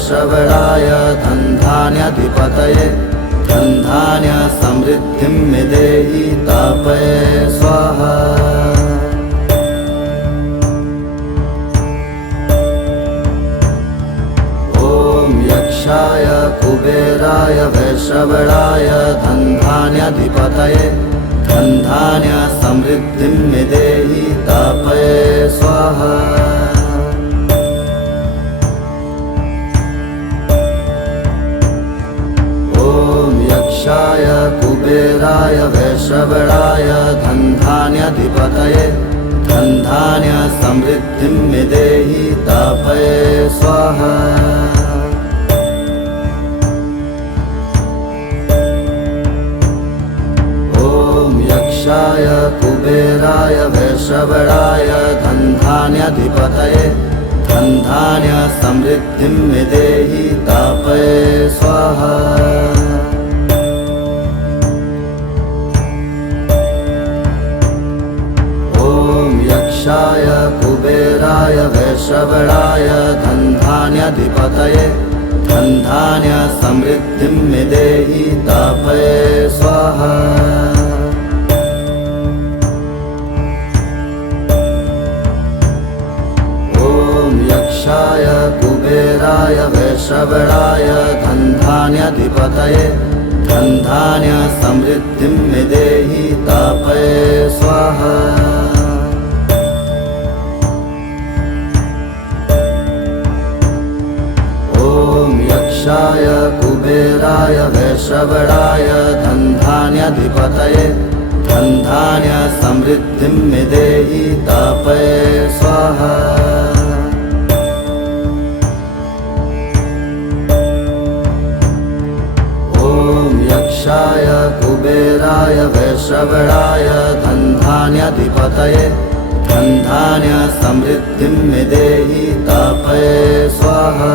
वैश्रवणाय धनधान्याधिपतये धनधान्य समृद्धिं मे देहि तापये स्वाहा। ॐ यक्षाय कुबेराय वैश्रवणाय धनधान्याधिपतये धनधान्य समृद्धिं मे देहि तापये स्वाहा। यक्षाय कुबेराय वैश्रवणाय धनधान्याधिपतये धनधान्य समृद्धिं मे देहि तापये स्वाहा। ॐ यक्षाय कुबेराय वैश्रवणाय धनधान्याधिपतये धनधान्य समृद्धिं मे देहि तापये स्वाहा। यक्षाय कुबेराय वैश्रवणाय धनधान्याधिपतये धनधान्य समृद्धिं मे देहि तापये स्वाहा। ॐ यक्षाय कुबेराय वैश्रवणाय धनधान्याधिपतये धनधान्य समृद्धिं मे देहि तापये स्वाहा। यक्षाय कुबेराय वैश्रवणाय धनधान्याधिपतये धनधान्य समृद्धिं मे देहि तापये स्वाहा। ॐ यक्षाय कुबेराय वैश्रवणाय धनधान्याधिपतये धनधान्य समृद्धिं मे देहि तापये स्वाहा।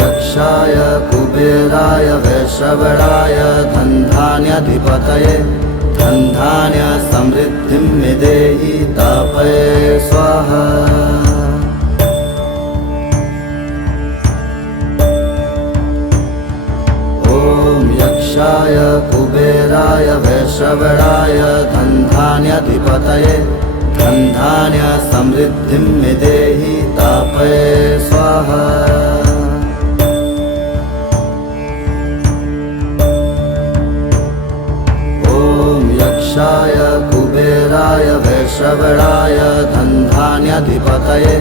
यक्षाय कुबेराय वैश्रवणाय धनधान्याधिपतये धनधान्य समृद्धिं मे देहि तापये स्वाहा। ॐ यक्षाय कुबेराय वैश्रवणाय धनधान्याधिपतये धनधान्य समृद्धिं मे देहि तापये स्वाहा। यक्षाय कुबेराय वैश्रवणाय धनधान्याधिपतये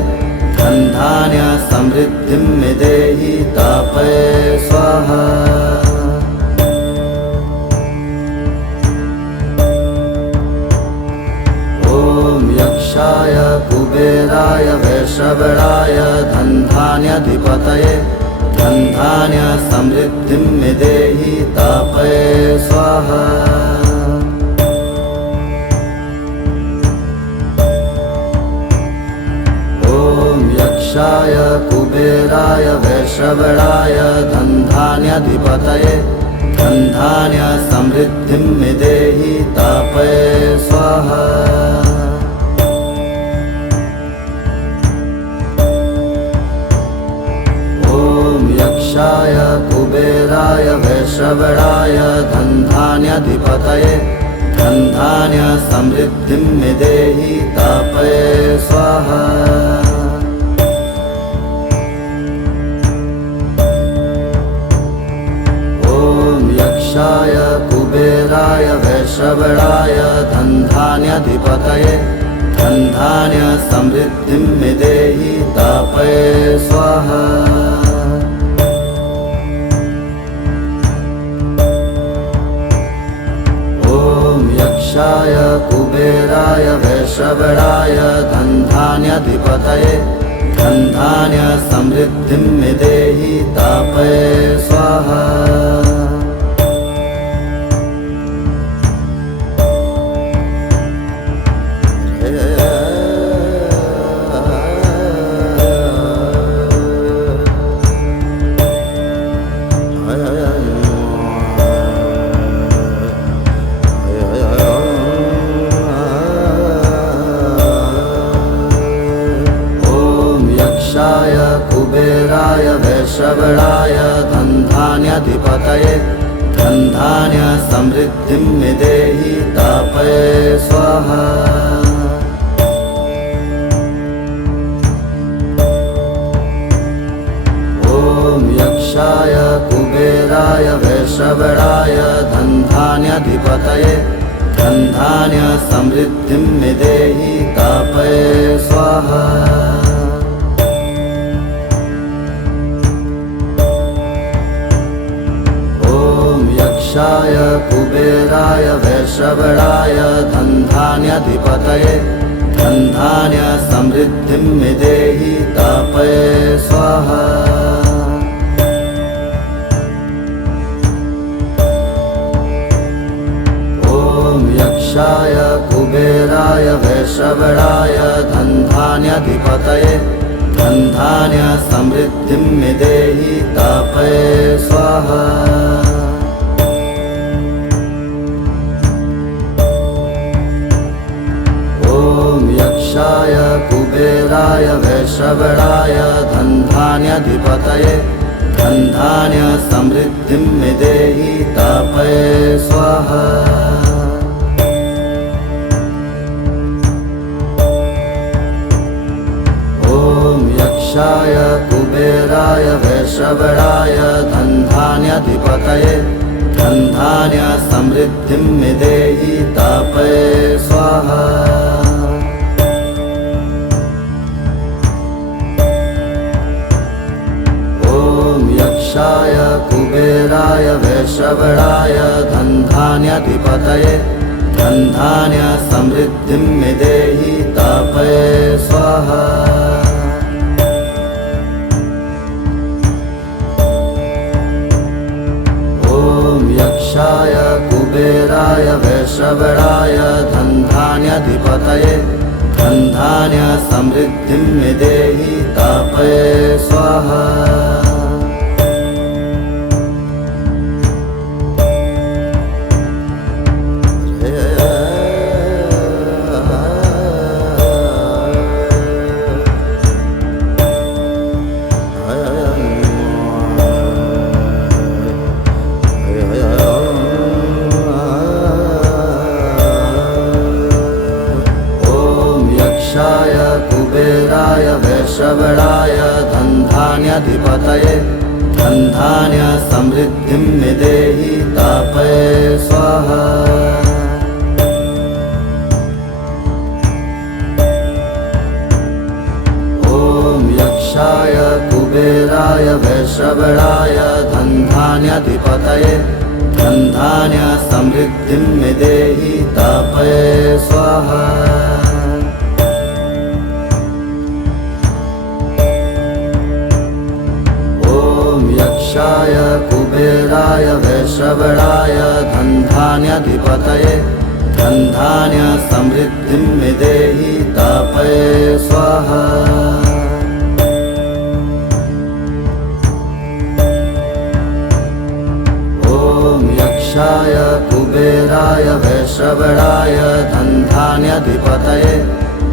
धनधान्य समृद्धिं मे देहि तापये स्वाहा। ॐ यक्षाय कुबेराय वैश्रवणाय धनधान्याधिपतये धनधान्य समृद्धिं मे देहि तापये स्वाहा। यक्षाय कुबेराय वैश्रवणाय धनधान्याधिपतये धनधान्य समृद्धिं मे देहि तापये स्वाहा। ॐ यक्षाय कुबेराय वैश्रवणाय धनधान्याधिपतये धनधान्य समृद्धिं मे देहि तापये स्वाहा। यक्षाय कुबेराय वैश्रवणाय धनधान्याधिपतये धनधान्य समृद्धिं मे देहि तापये स्वाहा। ॐ यक्षाय कुबेराय वैश्रवणाय धनधान्याधिपतये धनधान्य समृद्धिं मे देहि तापये स्वाहा। कुबेराय वैश्रवणाय धनधान्याधिपतये धनधान्य समृद्धिं मे देहि तापये स्वाहा। ॐ यक्षाय कुबेराय वैश्रवणाय धनधान्याधिपतये धनधान्य समृद्धिं मे देहि तापये स्वाहा। यक्षाय कुबेराय वैश्रवणाय धनधान्याधिपतये धनधान्य समृद्धिं मे देहि तापये स्वाहा। ॐ यक्षाय कुबेराय वैश्रवणाय धनधान्याधिपतये धनधान्य समृद्धिं मे देहि तापये स्वाहा। यक्षाय कुबेराय वैश्रवणाय धनधान्याधिपतये धनधान्य समृद्धिं मे देहि तापये स्वाहा। ॐ यक्षाय कुबेराय वैश्रवणाय धनधान्याधिपतये धनधान्य समृद्धिं मे देहि तापये स्वाहा। यक्षाय कुबेराय वैश्रवणाय धनधान्याधिपतये धनधान्य समृद्धिं मे देहि तापये स्वाहा। ॐ यक्षाय कुबेराय वैश्रवणाय धनधान्याधिपतये धनधान्य समृद्धिं मे देहि तापये स्वाहा। यक्षाय कुबेराय वैश्रवणाय धनधान्याधिपतये धनधान्य समृद्धिं मे देहि तापये स्वाहा। ॐ यक्षाय कुबेराय वैश्रवणाय धनधान्याधिपतये धनधान्य समृद्धिं मे देहि तापये स्वाहा। यक्षाय कुबेराय वैश्रवणाय धनधान्याधिपतये धनधान्य समृद्धिं मे देहि तापये स्वाहा। ॐ यक्षाय कुबेराय वैश्रवणाय धनधान्याधिपतये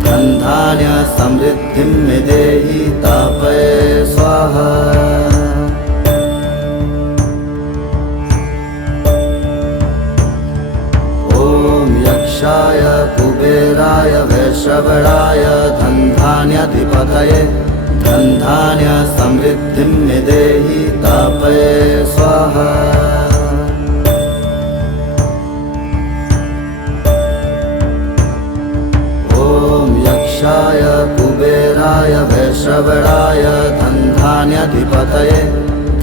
धनधान्य समृद्धिं मे देहि तापये स्वाहा। यक्षाय कुबेराय वैश्रवणाय धनधान्याधिपतये धनधान्य समृद्धिं मे देहि तापये स्वाहा। ॐ यक्षाय कुबेराय वैश्रवणाय धनधान्याधिपतये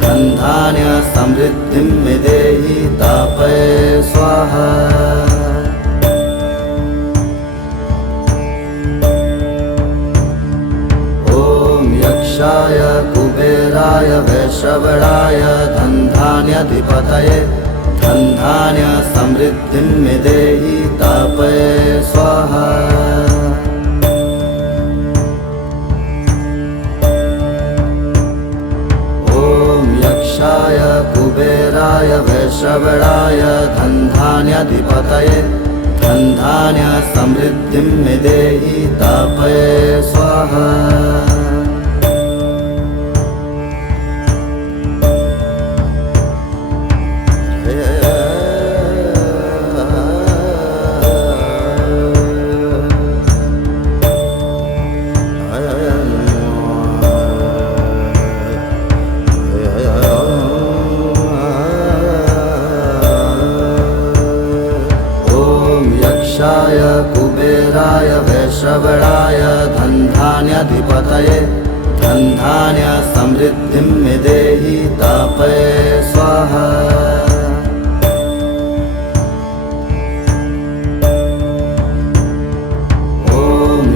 धनधान्य समृद्धिं मे देहि तापये स्वाहा। यक्षाय कुबेराय वैश्रवणाय धनधान्याधिपतये धनधान्य समृद्धिं मे देहि तापये स्वाहा। ॐ यक्षाय कुबेराय वैश्रवणाय धनधान्याधिपतये धनधान्य समृद्धिं मे देहि तापये स्वाहा। वैश्रवणाय धनधान्याधिपतये धनधान्य समृद्धिं मे देहि तापये स्वाहा।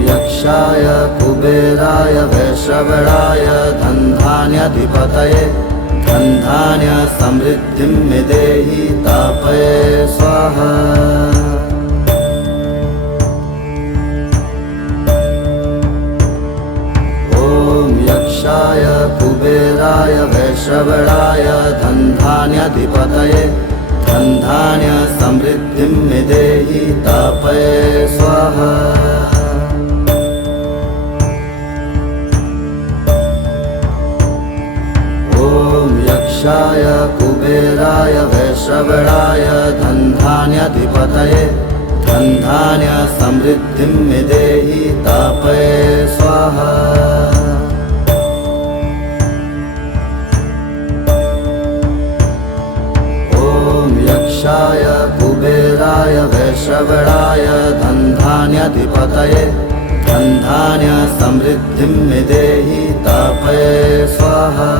यक्षाय कुबेराय वैश्रवणाय धनधान्याधिपतये धनधान्य समृद्धिं मे देहि तापये स्वाहा। यक्षाय कुबेराय वैश्रवणाय धनधान्याधिपतये धनधान्य समृद्धिं मे देहि तापये स्वाहा। यक्षाय कुबेराय वैश्रवणाय धनधान्याधिपतये धनधान्य समृद्धिं मे देहि तापये स्वाहा। यक्षाय कुबेराय वैश्रवणाय धनधान्याधिपतये धनधान्य समृद्धिं मे देहि तापये स्वाहा।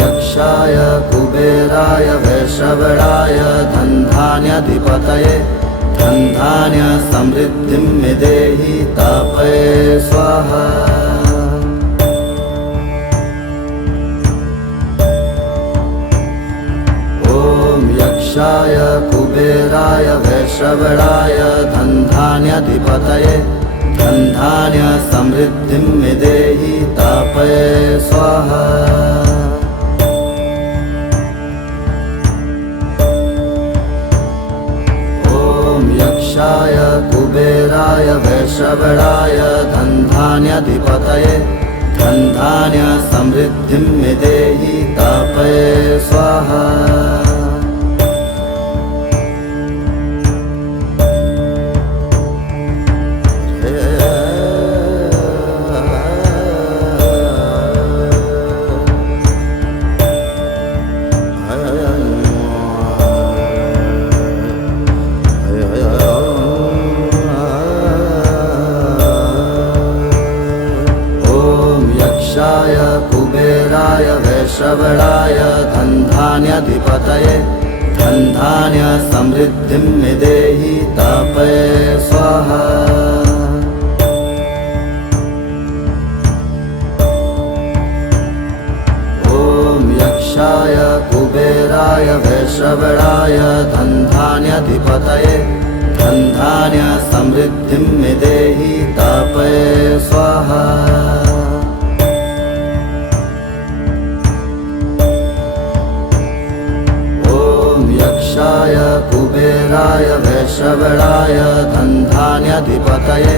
यक्षाय कुबेराय वैश्रवणाय धनधान्याधिपतये धनधान्य समृद्धिं मे देहि तापये स्वाहा। यक्षाय कुबेराय वैश्रवणाय धनधान्याधिपतये धनधान्य समृद्धिं मे देहि तापये स्वाहा। यक्षाय कुबेराय वैश्रवणाय धनधान्याधिपतये धनधान्य समृद्धिं मे देहि तापये स्वाहा। यक्षाय कुबेराय वैश्रवणाय धनधान्याधिपतये धनधान्य समृद्धिं मे देहि तापये स्वाहा। यक्षाय कुबेराय वैश्रवणाय धनधान्याधिपतये धनधान्य समृद्धिं मे देहि तापये स्वाहा। यक्षाय कुबेराय वैश्रवणाय धनधान्याधिपतये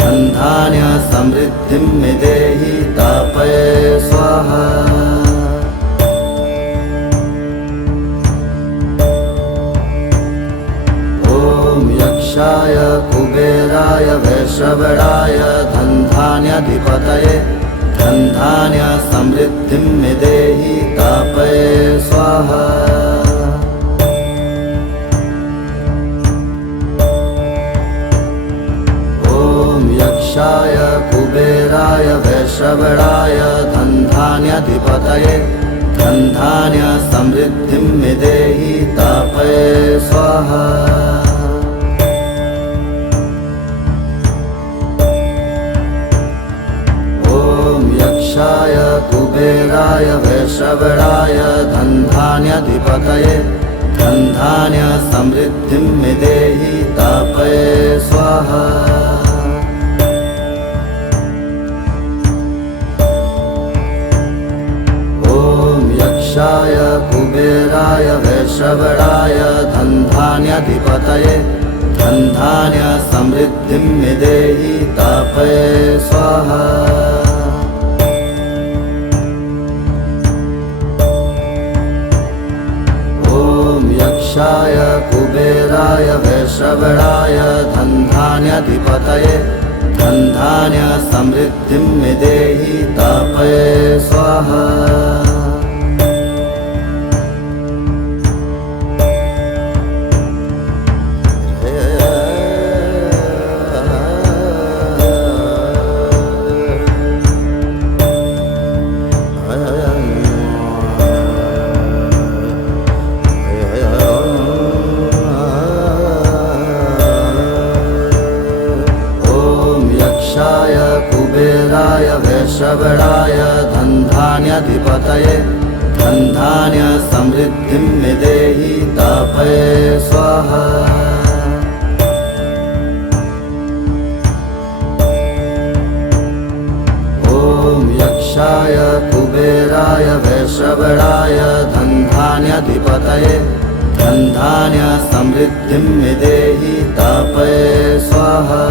धनधान्य समृद्धिं मे देहि तापये स्वाहा। यक्षाय कुबेराय वैश्रवणाय धनधान्याधिपतये धनधान्य समृद्धिं मे देहि तापये स्वाहा। यक्षाय कुबेराय वैश्रवणाय धनधान्याधिपतये धनधान्य समृद्धिं मे देहि तापये स्वाहा। यक्षाय कुबेराय वैश्रवणाय धनधान्याधिपतये धनधान्य समृद्धिं मे देहि तापये स्वाहा। यक्षाय कुबेराय वैश्रवणाय धनधान्याधिपतये धनधान्य समृद्धिं मे देहि तापये स्वाहा। यक्षाय कुबेराय वैश्रवणाय धनधान्याधिपतये धनधान्य समृद्धिं मे देहि तापये स्वाहा। वैश्रवणाय धनधान्याधिपतये धनधान्य समृद्धिं मे देहि तापये स्वाहा। ॐ यक्षाय कुबेराय वैश्रवणाय धनधान्याधिपतये धनधान्य समृद्धिं मे देहि तापये स्वाहा।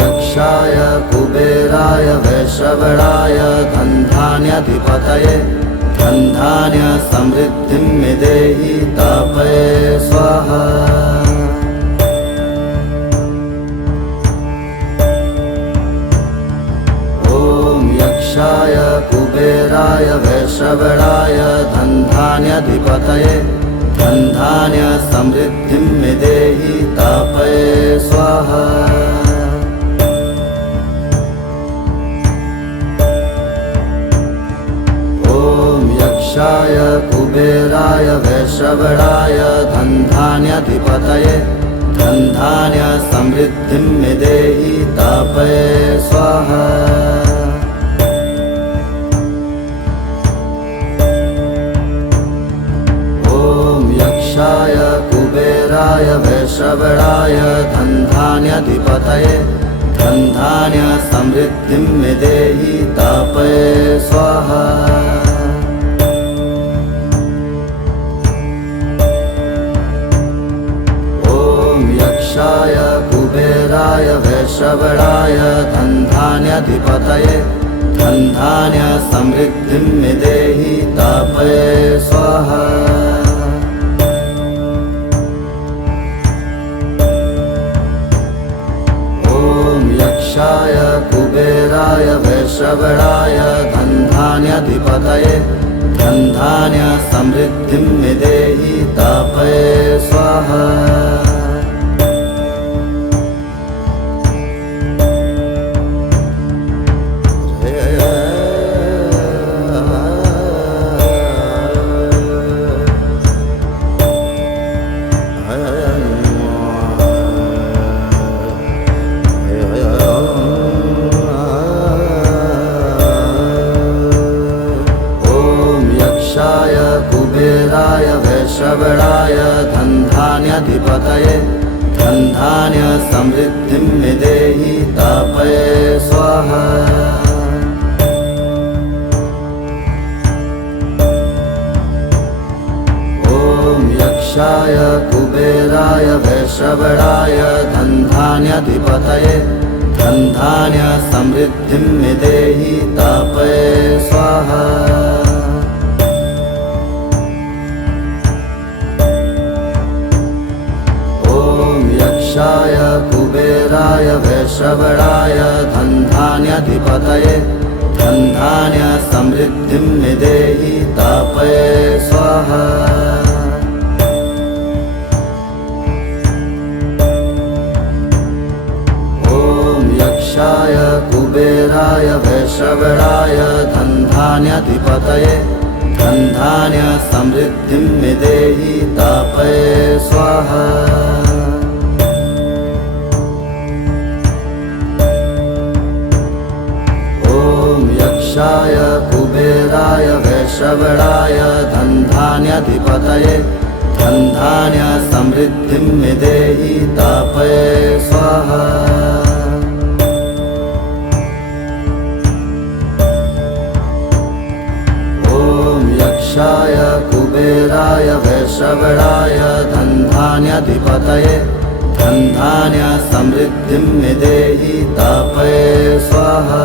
यक्षाय कुबेराय वैश्रवणाय धनधान्याधिपतये धनधान्य समृद्धिं मे देहि तापये स्वाहा। ॐ यक्षाय कुबेराय वैश्रवणाय धनधान्याधिपतये धनधान्य समृद्धिं मे देहि तापये स्वाहा। यक्षाय कुबेराय वैश्रवणाय धनधान्याधिपतये धनधान्य समृद्धिं मे देहि तापये स्वाहा। ॐ यक्षाय कुबेराय वैश्रवणाय धनधान्याधिपतये धनधान्य समृद्धिं मे देहि तापये स्वाहा। यक्षाय कुबेराय वैश्रवणाय धनधान्याधिपतये धनधान्य समृद्धिं मे देहि तापये स्वाहा। ॐ यक्षाय कुबेराय वैश्रवणाय धनधान्याधिपतये धनधान्य समृद्धिं मे देहि तापये स्वाहा। यक्षाय कुबेराय वैश्रवणाय धनधान्याधिपतये धनधान्य समृद्धिं मे देहि तापये स्वाहा। ॐ यक्षाय कुबेराय वैश्रवणाय धनधान्याधिपतये धनधान्य समृद्धिं मे देहि तापये स्वाहा। यक्षाय कुबेराय वैश्रवणाय धनधान्याधिपतये धनधान्य समृद्धिं मे देहि तापये स्वाहा। ॐ यक्षाय कुबेराय वैश्रवणाय धनधान्याधिपतये धनधान्य समृद्धिं मे देहि तापये स्वाहा। यक्षाय कुबेराय वैश्रवणाय धनधान्याधिपतये धनधान्य समृद्धिं मे देहि तापये स्वाहा। ॐ यक्षाय कुबेराय वैश्रवणाय धनधान्याधिपतये धनधान्य समृद्धिं मे देहि तापये स्वाहा।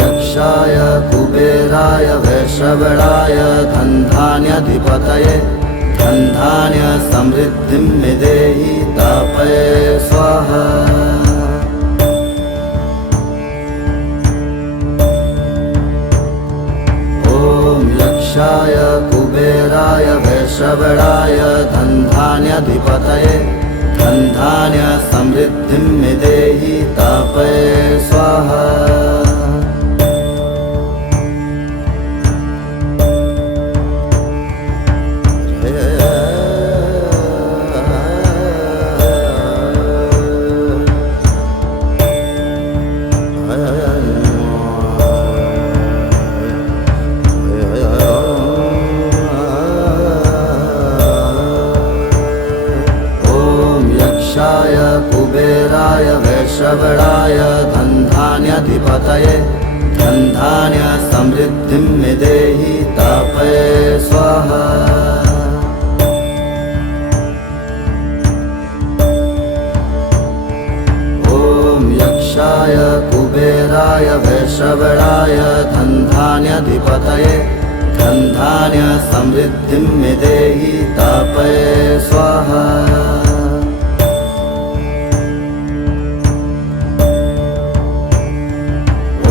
यक्षाय कुबेराय वैश्रवणाय धनधान्याधिपतये धनधान्य समृद्धिं मे देहि तापये स्वाहा। ॐ यक्षाय कुबेराय वैश्रवणाय धनधान्याधिपतये धनधान्य समृद्धिं मे देहि तापये स्वाहा। यक्षाय कुबेराय वैश्रवणाय धनधान्याधिपतये धनधान्य समृद्धिं मे देहि तापये स्वाहा। यक्षाय कुबेराय वैश्रवणाय धनधान्याधिपतये धनधान्य समृद्धिं मे देहि तापये स्वाहा।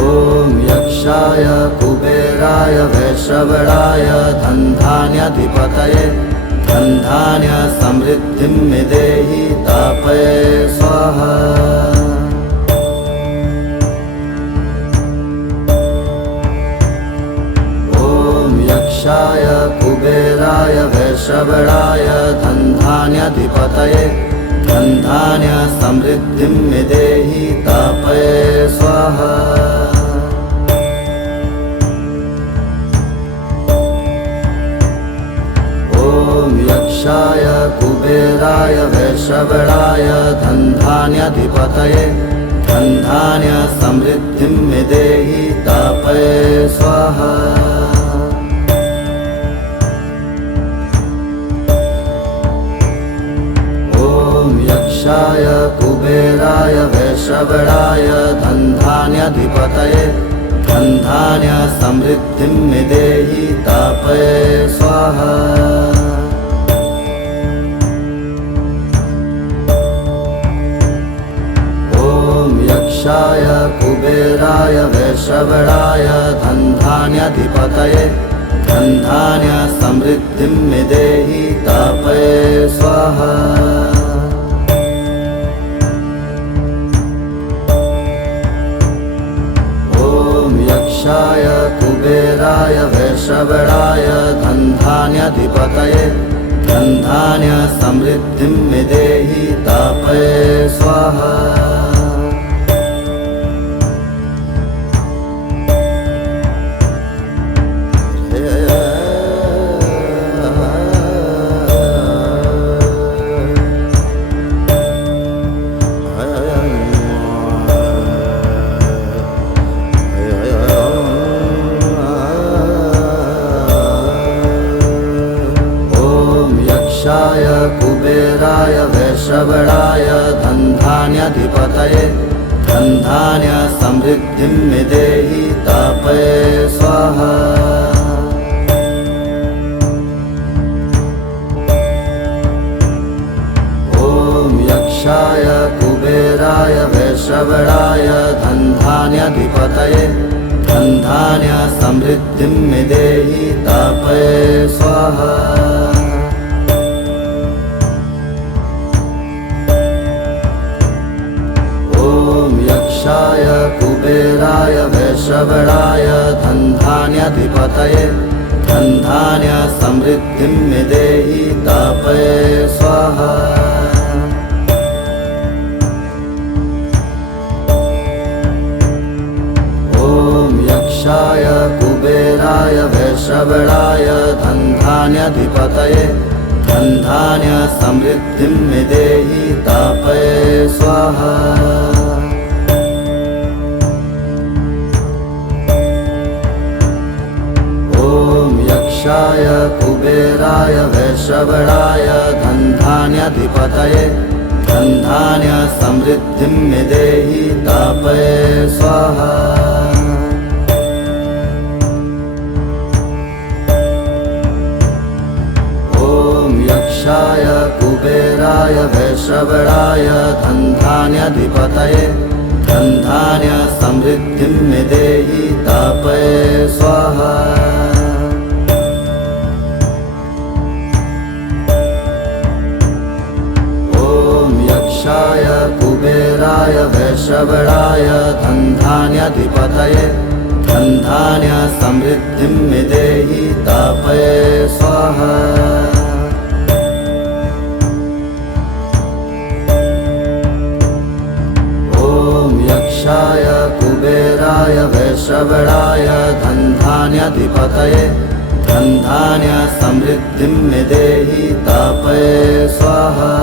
ॐ यक्षाय कुबेराय वैश्रवणाय धनधान्याधिपतये धनधान्य समृद्धिं मे देहि तापये स्वाहा। यक्षाय कुबेराय वैश्रवणाय धनधान्याधिपतये धनधान्य समृद्धिं मे देहि तापये स्वाहा। ॐ यक्षाय कुबेराय वैश्रवणाय धनधान्याधिपतये धनधान्य समृद्धिं मे देहि तापये स्वाहा। यक्षाय कुबेराय वैश्रवणाय धनधान्याधिपतये धनधान्य समृद्धिं मे देहि तापये स्वाहा। ॐ यक्षाय कुबेराय वैश्रवणाय धनधान्याधिपतये धनधान्य समृद्धिं मे देहि तापये स्वाहा। यक्षाय कुबेराय वैश्रवणाय धनधान्याधिपतये धनधान्य समृद्धिं मे देहि तापये स्वाहा। यक्षाय कुबेराय वैश्रवणाय धनधान्याधिपतये धनधान्य समृद्धिं मे देहि तापये स्वाहा। ॐ यक्षाय कुबेराय वैश्रवणाय धनधान्याधिपतये धनधान्य समृद्धिं मे देहि तापये स्वाहा। यक्षाय कुबेराय वैश्रवणाय धनधान्याधिपतये धनधान्य समृद्धिं मे देहि तापये स्वाहा। ॐ यक्षाय कुबेराय वैश्रवणाय धनधान्याधिपतये धनधान्य समृद्धिं मे देहि तापये स्वाहा। यक्षाय कुबेराय वैश्रवणाय धनधान्याधिपतये धनधान्य समृद्धिं मे देहि तापये स्वाहा। ॐ यक्षाय कुबेराय वैश्रवणाय धनधान्याधिपतये धनधान्य समृद्धिं मे देहि तापये स्वाहा। यक्षाय कुबेराय वैश्रवणाय धनधान्याधिपतये धनधान्य समृद्धिं मे देहि तापये स्वाहा। ॐ यक्षाय कुबेराय वैश्रवणाय धनधान्याधिपतये धनधान्य समृद्धिं मे देहि तापये स्वाहा।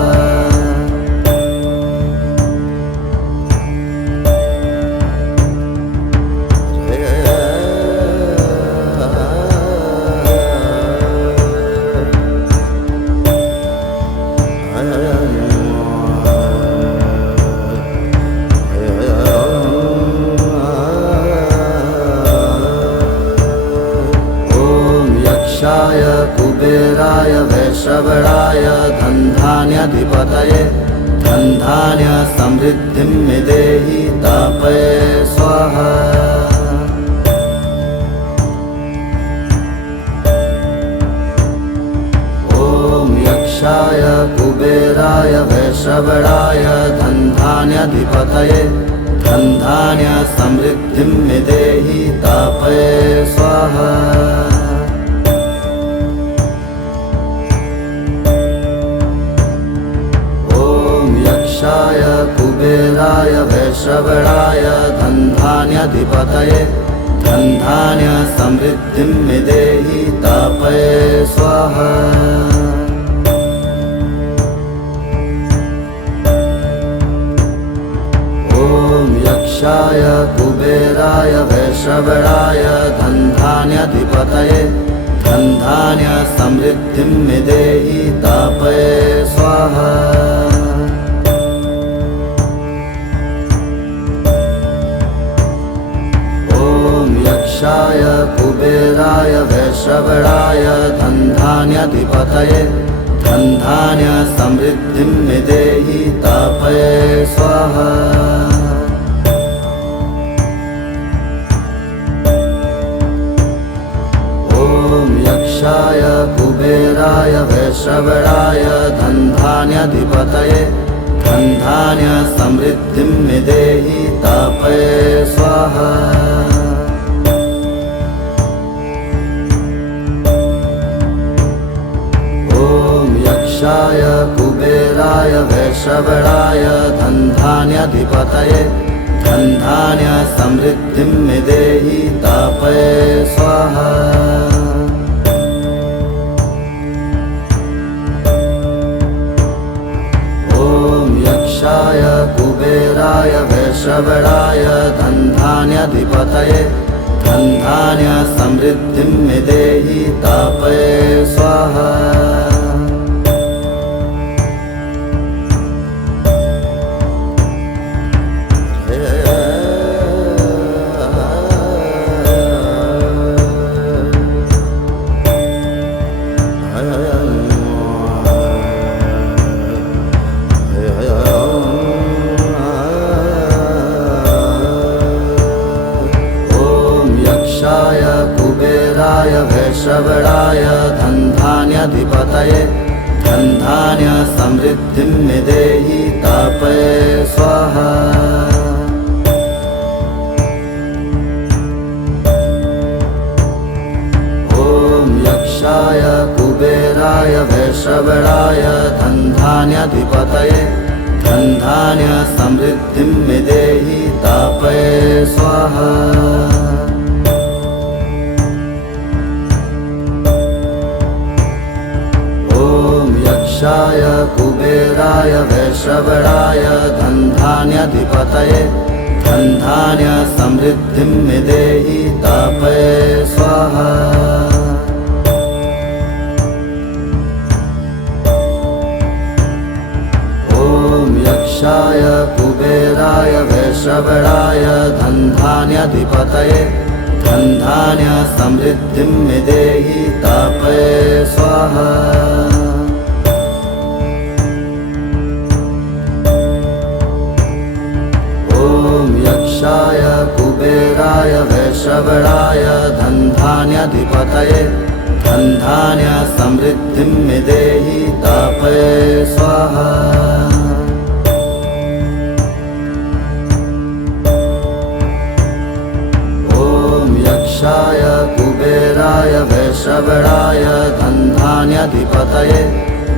कुबेराय वैश्रवणाय धनधान्याधिपतये धनधान्य समृद्धिं मे देहि तापये स्वाहा। यक्षाय कुबेराय वैश्रवणाय धनधान्याधिपतये धनधान्य समृद्धिं मे देहि तापये स्वाहा। यक्षाय कुबेराय वैश्रवणाय धनधान्याधिपतये धनधान्य समृद्धिं मे देहि तापये स्वाहा। यक्षाय कुबेराय वैश्रवणाय धनधान्याधिपतये धनधान्य समृद्धिं मे देहि तापये स्वाहा। यक्षाय कुबेराय वैश्रवणाय धनधान्याधिपतये धनधान्य समृद्धिं मे देहि तापये स्वाहा। यक्षाय कुबेराय वैश्रवणाय धनधान्याधिपतये धनधान्य समृद्धिं मे देहि तापये स्वाहा। यक्षाय कुबेराय वैश्रवणाय धनधान्याधिपतये धनधान्य समृद्धिं मे देहि तापये स्वाहा। यक्षाय कुबेराय वैश्रवणाय धनधान्याधिपतये धनधान्य समृद्धिं मे देहि तापये स्वाहा। यक्षाय कुबेराय वैश्रवणाय धनधान्याधिपतये धनधान्य समृद्धिं मे देहि तापये स्वाहा। यक्षाय कुबेराय वैश्रवणाय धनधान्याधिपतये धनधान्य समृद्धिं मे देहि तापये स्वाहा। यक्षाय कुबेराय वैश्रवणाय धनधान्याधिपतये धनधान्य समृद्धिं मे देहि तापये स्वाहा। यक्षाय कुबेराय वैश्रवणाय धनधान्याधिपतये धनधान्य समृद्धिं मे देहि तापये स्वाहा। यक्षाय कुबेराय वैश्रवणाय धनधान्याधिपतये धनधान्य समृद्धिं मे देहि तापये स्वाहा। यक्षाय कुबेराय वैश्रवणाय धनधान्याधिपतये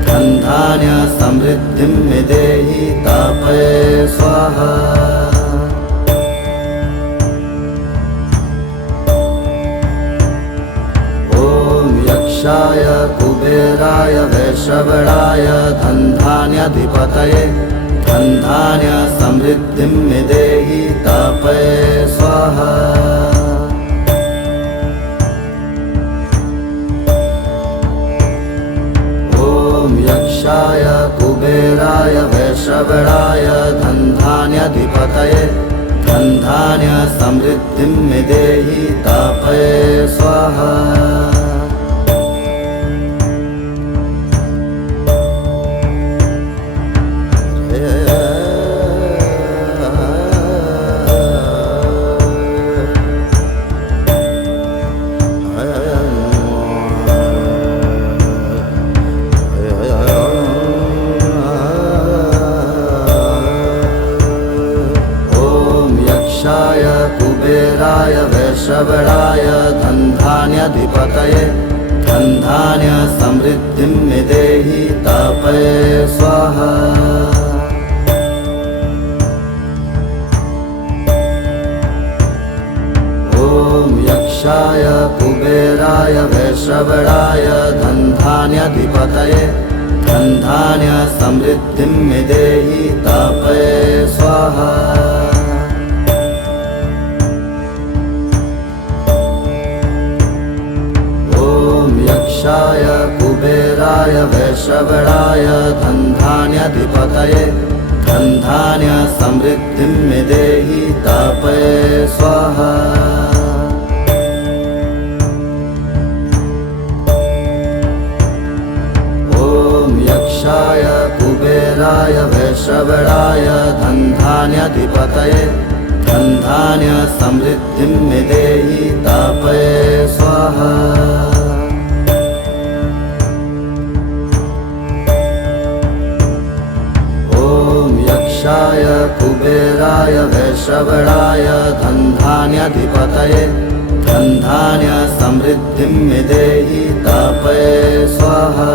धनधान्य समृद्धिं मे देहि तापये स्वाहा। यक्षाय कुबेराय वैश्रवणाय धनधान्याधिपतये धनधान्य समृद्धिं मे देहि तापये स्वाहा। यक्षाय कुबेराय वैश्रवणाय धनधान्याधिपतये धनधान्य समृद्धिं मे देहि तापये स्वाहा। कुबेराय वैश्रवणाय धनधान्याधिपतये धनधान्य समृद्धिं मे देहि तापये स्वाहा। ॐ यक्षाय कुबेराय वैश्रवणाय धनधान्याधिपतये धनधान्य समृद्धिं मे देहि तापये स्वाहा। ॐ यक्षाय कुबेराय वैश्रवणाय धनधान्याधिपतये धनधान्य समृद्धिं मे देहि तापये स्वाहा। यक्षाय कुबेराय वैश्रवणाय धनधान्याधिपतये धनधान्य समृद्धिं मे देहि तापये स्वाहा। ॐ यक्षाय कुबेराय वैश्रवणाय धनधान्याधिपतये धनधान्य समृद्धिं मे देहि तापये स्वाहा।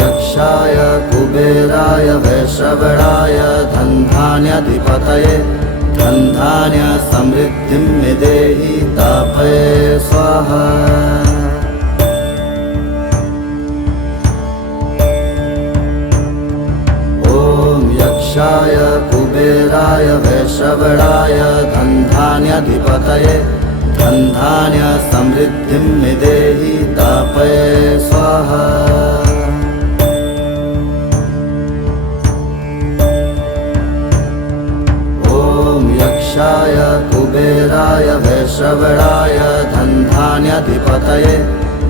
यक्षाय कुबेराय वैश्रवणाय धनधान्याधिपतये धनधान्य समृद्धिं मे देहि तापये स्वाहा। ॐ यक्षाय कुबेराय वैश्रवणाय धनधान्याधिपतये धनधान्य समृद्धिं मे देहि तापये स्वाहा। यक्षाय कुबेराय वैश्रवणाय धनधान्याधिपतये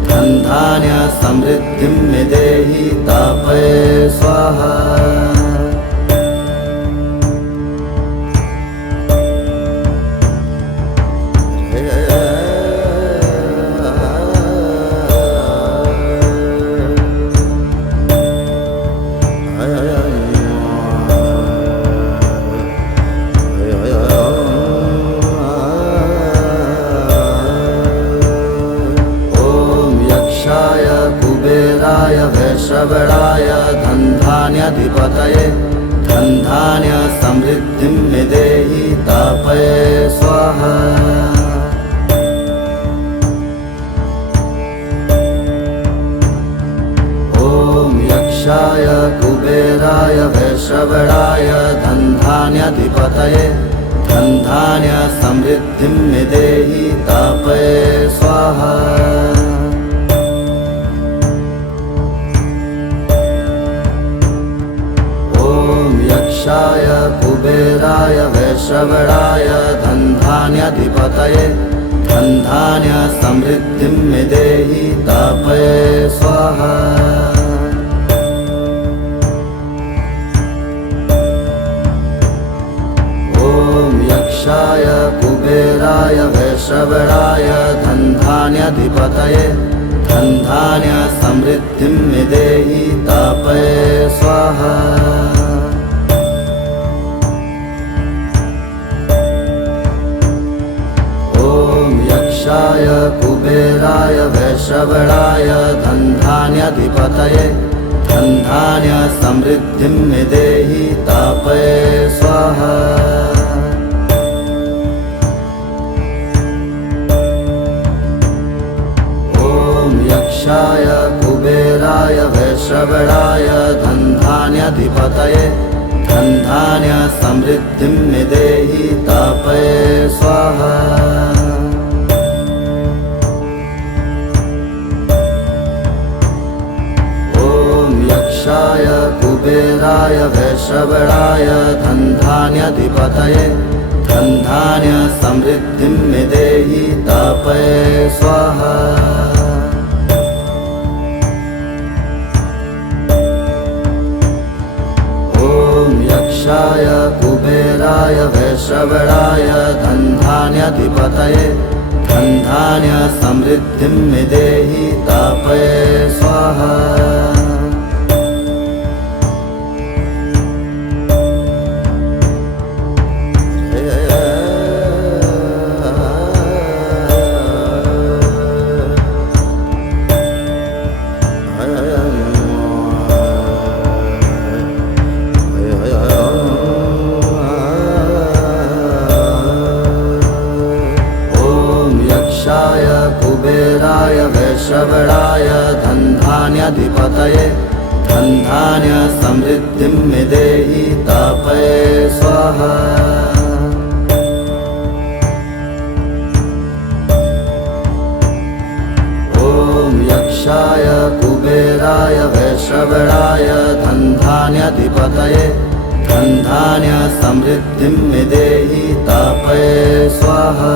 धनधान्य समृद्धिं मे देहि तापये स्वाहा। कुबेराय वैश्रवणाय धनधान्याधिपतये धनधान्य समृद्धिं मे देहि तापये स्वाहा। ॐ यक्षाय कुबेराय वैश्रवणाय धनधान्याधिपतये धनधान्य समृद्धिं मे देहि तापये स्वाहा। यक्षाय कुबेराय वैश्रवणाय धनधान्याधिपतये धनधान्य समृद्धिं मे देहि तापये स्वाहा। ॐ यक्षाय कुबेराय वैश्रवणाय धनधान्याधिपतये धनधान्य समृद्धिं मे देहि तापये स्वाहा। यक्षाय कुबेराय वैश्रवणाय धनधान्याधिपतये धनधान्य समृद्धिं मे देहि तापये स्वाहा। ॐ यक्षाय कुबेराय वैश्रवणाय धनधान्याधिपतये धनधान्य समृद्धिं मे देहि तापये स्वाहा। यक्षाय कुबेराय वैश्रवणाय धनधान्याधिपतये धनधान्य समृद्धिं मे देहि तापये स्वाहा। ॐ यक्षाय कुबेराय वैश्रवणाय धनधान्याधिपतये धनधान्य समृद्धिं मे देहि तापये स्वाहा। वैश्रवणाय धनधान्याधिपतये धनधान्य समृद्धिं मे देहि तापये स्वाहा। यक्षाय कुबेराय वैश्रवणाय धनधान्याधिपतये धनधान्य समृद्धिं मे देहि तापये स्वाहा।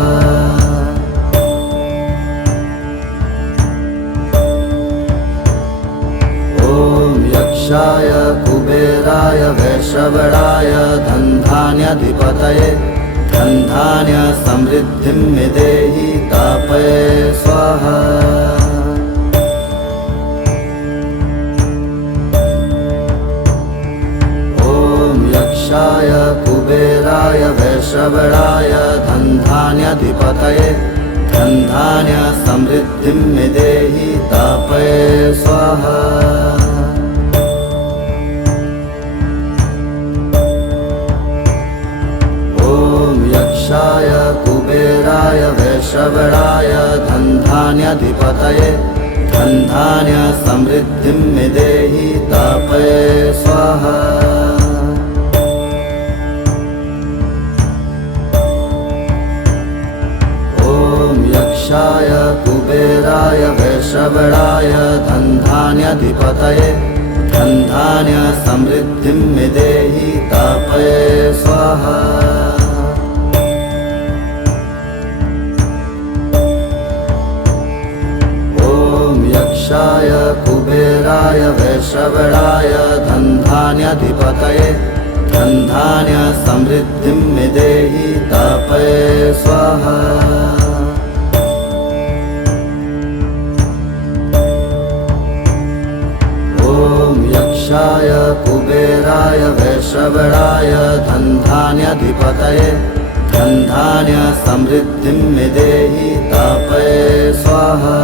यक्षाय कुबेराय वैश्रवणाय धनधान्याधिपतये धनधान्य समृद्धिं मे देहि तापये स्वाहा। यक्षाय कुबेराय वैश्रवणाय धनधान्याधिपतये धनधान्य समृद्धिं मे देहि तापये स्वाहा। यक्षाय कुबेराय वैश्रवणाय धनधान्याधिपतये धनधान्य समृद्धिं मे देहि तापये स्वाहा। यक्षाय कुबेराय वैश्रवणाय धनधान्याधिपतये धनधान्य समृद्धिं मे देहि तापये स्वाहा। यक्षाय कुबेराय वैश्रवणाय धनधान्याधिपतये धनधान्य समृद्धिं मे देहि तापये स्वाहा। यक्षाय कुबेराय वैश्रवणाय धनधान्याधिपतये धनधान्य समृद्धिं मे देहि तापये स्वाहा।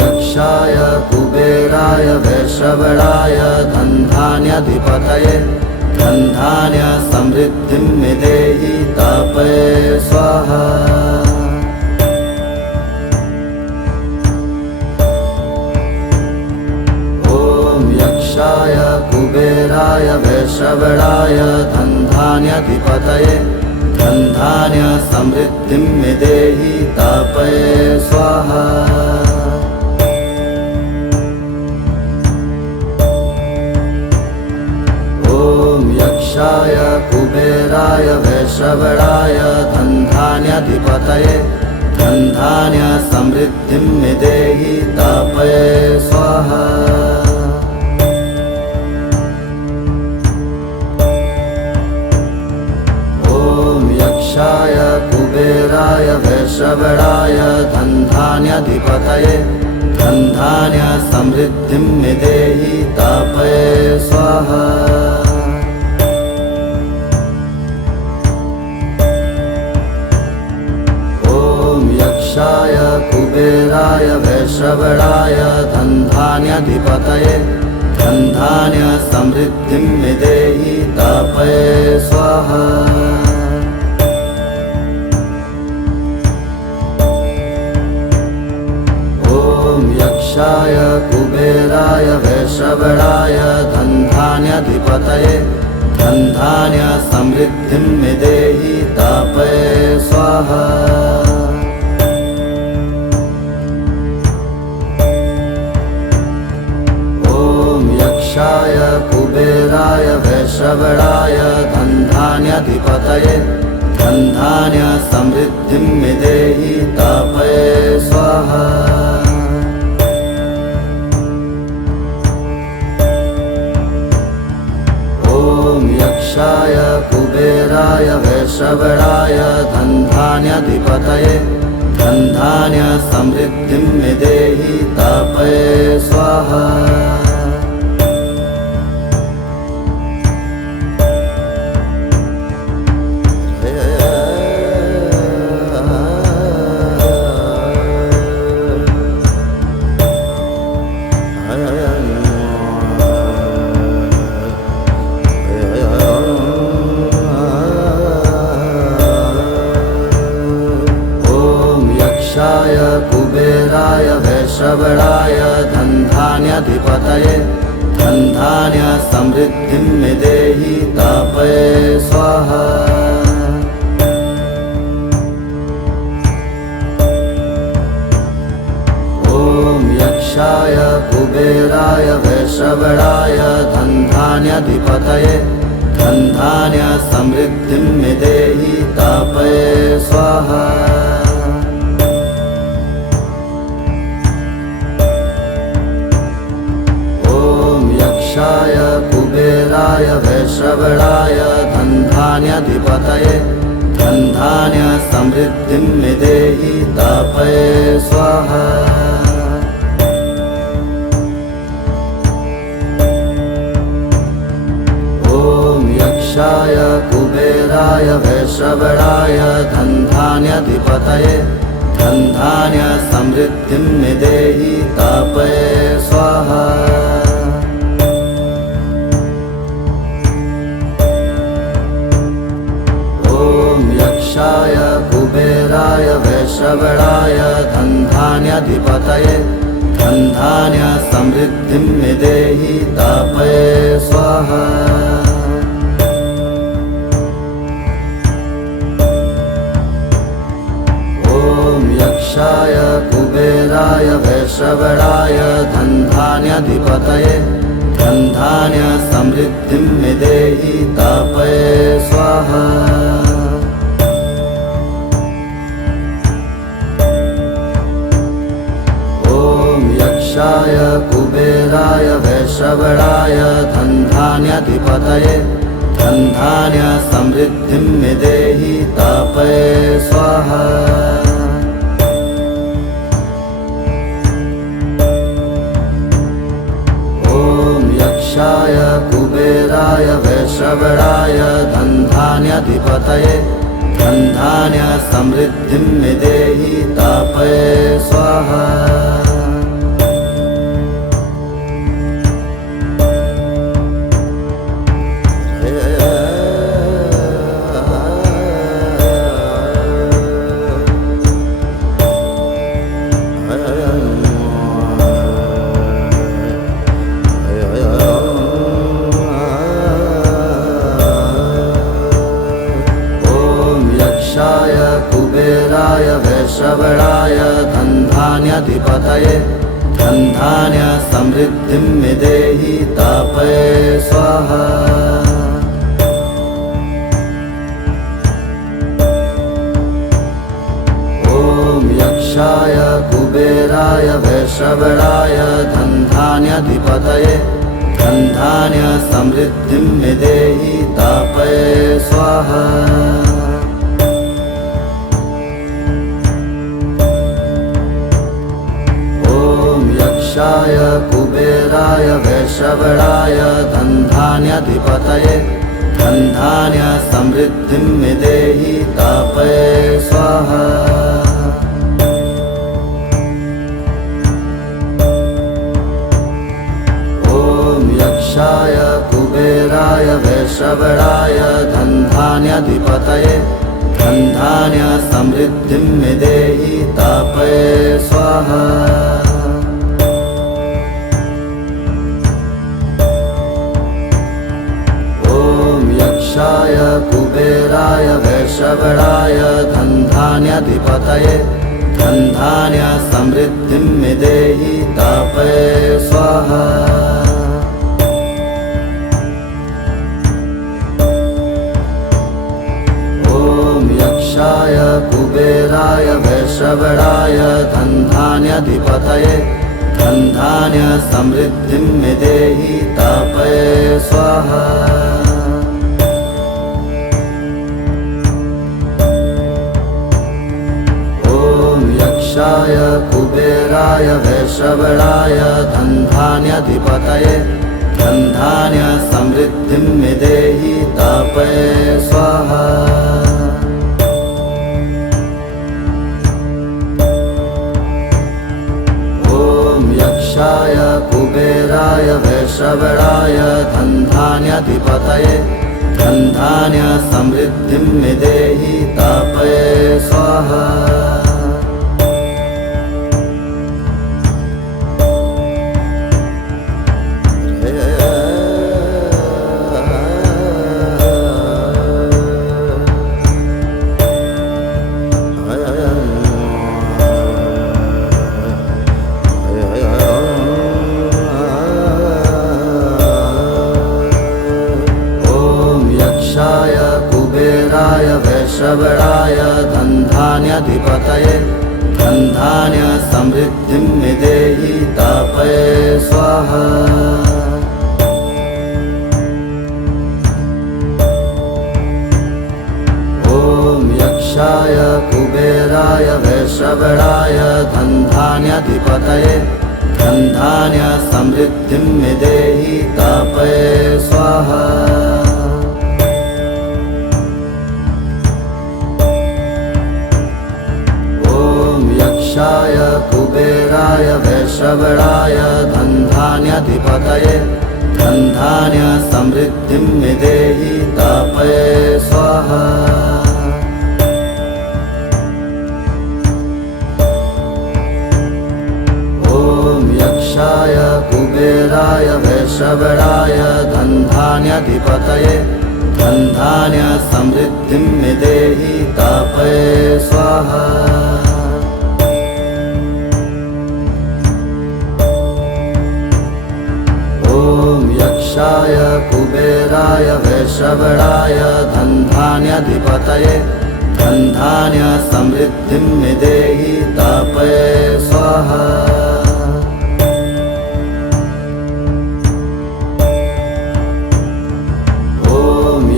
यक्षाय कुबेराय वैश्रवणाय धनधान्याधिपतये धनधान्य समृद्धिं मे देहि तापये स्वाहा। यक्षाय कुबेराय वैश्रवणाय धनधान्याधिपतये धनधान्य समृद्धिं मे देहि तापये स्वाहा। यक्षाय कुबेराय वैश्रवणाय धनधान्याधिपतये धनधान्य समृद्धिं मे देहि तापये स्वाहा। यक्षाय कुबेराय वैश्रवणाय धनधान्याधिपतये धनधान्य समृद्धिं मे देहि तापये स्वाहा। यक्षाय कुबेराय वैश्रवणाय धनधान्याधिपतये धनधान्य समृद्धिं मे देहि तापये स्वाहा। यक्षाय कुबेराय वैश्रवणाय धनधान्याधिपतये धनधान्य समृद्धिं मे देहि तापये स्वाहा। यक्षाय कुबेराय वैश्रवणाय धनधान्याधिपतये धनधान्य समृद्धिं मे देहि तापये स्वाहा। यक्षाय कुबेराय वैश्रवणाय धनधान्याधिपतये धनधान्य समृद्धिं मे देहि तापये स्वाहा। धनधान्य समृद्धिं मे देहि तापये स्वाहा। ॐ यक्षाय कुबेराय वैश्रवणाय धनधान्याधिपतये धनधान्य समृद्धिं मे देहि तापये स्वाहा। यक्षाय कुबेराय वैश्रवणाय धनधान्याधिपतये धनधान्य समृद्धिं मे देहि तापये स्वाहा। ॐ यक्षाय कुबेराय वैश्रवणाय धनधान्याधिपतये धनधान्य समृद्धिं मे देहि तापये स्वाहा। यक्षाय कुबेराय वैश्रवणाय धनधान्याधिपतये धनधान्य समृद्धिं मे देहि तापये स्वाहा। ॐ यक्षाय कुबेराय वैश्रवणाय धनधान्याधिपतये धनधान्य समृद्धिं मे देहि तापये स्वाहा। यक्षाय कुबेराय वैश्रवणाय धनधान्याधिपतये धनधान्य समृद्धिं मे देहि तापये स्वाहा। ॐ यक्षाय कुबेराय वैश्रवणाय धनधान्याधिपतये धनधान्य समृद्धिं मे देहि तापये स्वाहा। यक्षाय कुबेराय वैश्रवणाय धनधान्याधिपतये धनधान्य समृद्धिं मे देहि तापये स्वाहा। ॐ यक्षाय कुबेराय वैश्रवणाय धनधान्याधिपतये धनधान्य समृद्धिं मे देहि तापये स्वाहा। यक्षाय कुबेराय वैश्रवणाय धनधान्याधिपतये धनधान्य समृद्धिं मे देहि तापये स्वाहा। ॐ यक्षाय कुबेराय वैश्रवणाय धनधान्याधिपतये धनधान्य समृद्धिं मे देहि तापये स्वाहा। यक्षाय कुबेराय वैश्रवणाय धनधान्याधिपतये धनधान्य समृद्धिं मे देहि तापये स्वाहा। ॐ यक्षाय कुबेराय वैश्रवणाय धनधान्याधिपतये धनधान्य समृद्धिं मे देहि तापये स्वाहा। यक्षाय कुबेराय वैश्रवणाय धनधान्याधिपतये धनधान्य समृद्धिं मे देहि तापये स्वाहा। ॐ यक्षाय कुबेराय वैश्रवणाय धनधान्याधिपतये धनधान्य समृद्धिं मे देहि तापये स्वाहा। यक्षाय कुबेराय वैश्रवणाय धनधान्याधिपतये धनधान्य समृद्धिं मे देहि तापये स्वाहा। यक्षाय कुबेराय वैश्रवणाय धनधान्याधिपतये धनधान्य समृद्धिं मे देहि तापये स्वाहा। यक्षाय कुबेराय वैश्रवणाय धनधान्याधिपतये धनधान्य समृद्धिं मे देहि तापये स्वाहा। यक्षाय कुबेराय वैश्रवणाय धनधान्याधिपतये धनधान्य समृद्धिं मे देहि तापये स्वाहा। यक्षाय कुबेराय वैश्रवणाय धनधान्याधिपतये धनधान्य समृद्धिं मे देहि तापये स्वाहा।